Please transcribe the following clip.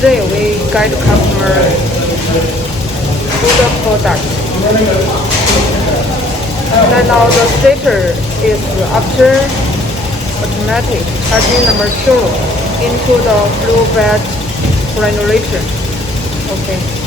Today we guide customer through the product. And now the stator is after automatic adding the material into the blue bed granulation. Okay.